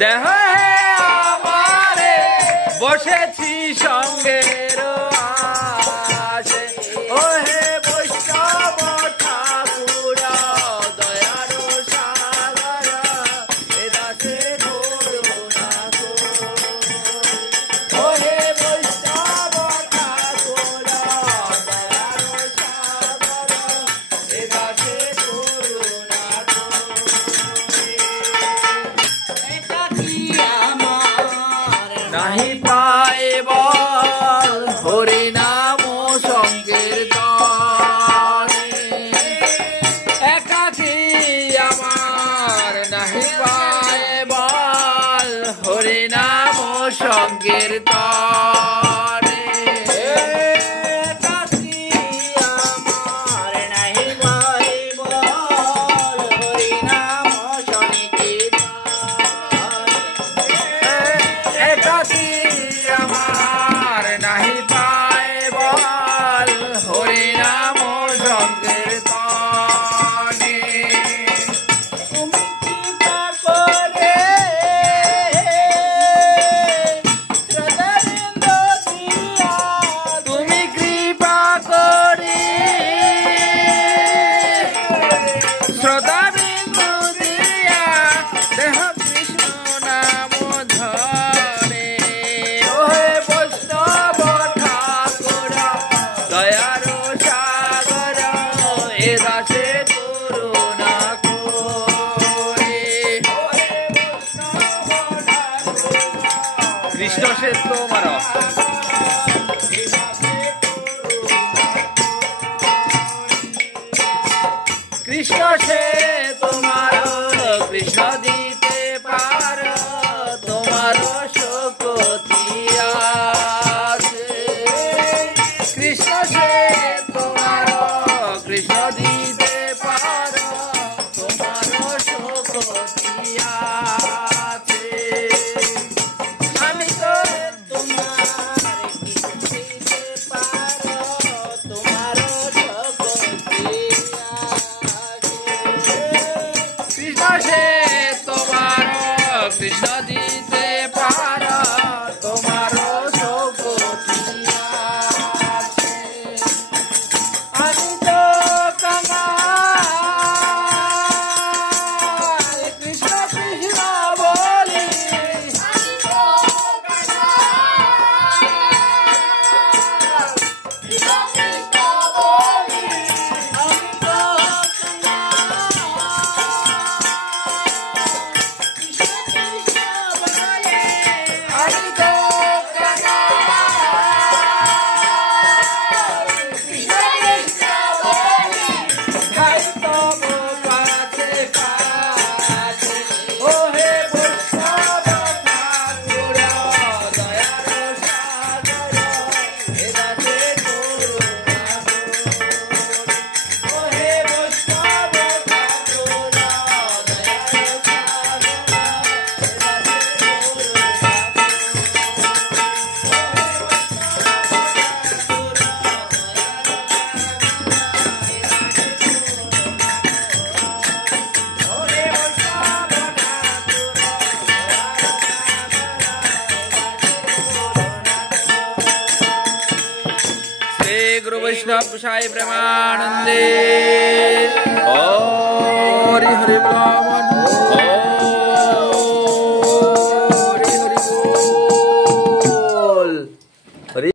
দেহ আমারে বসেছি সঙ্গের আশে ও হে বৈষ্ণব ঠাকুর দয়ার সাগর এ দাসে করুণা ও হে বৈষ্ণব ঠাকুর দয়ার সাগর এ দাসে করুণা নাহি পায় বল হরি নাম সংকীর্তনে একাকী আমার নাহি পায় বল হরি নাম সংকীর্তনে একাকী আমার নাহি পায় বল হরি নাম সংকীর্তনে একাকী আমার নাহি পায় বল হরি নাম সংকীর্তনে তুমি কৃপা করে শ্রদ্ধাবিন্দু দিয়া তুমি কৃপা করে শ্রদ্ধাবিন্দু দিয়া দেহ কৃষ্ণ নাম ধরে দয়ার সাগর এ দাসে করুণা করে কৃষ্ণ সে তোমার কৃষ্ণ সে তোমার কৃষ্ণ দিতে পার তোমার শক্তি আছে কৃষ্ণ সে তোমার কৃষ্ণ দিতে পার তোমার শক্তি আছে আমি তো তোমার দিতে পার তোমার শক্তি আছে কৃষ্ণ সে তোমার কৃষ্ণ দিতে পার তোমার শক্তি আছে আমি তো কাঙাল কৃষ্ণ কৃষ্ণ বলি गुरु वैष्णव साई प्रेमानंदे हरि हरि बोल।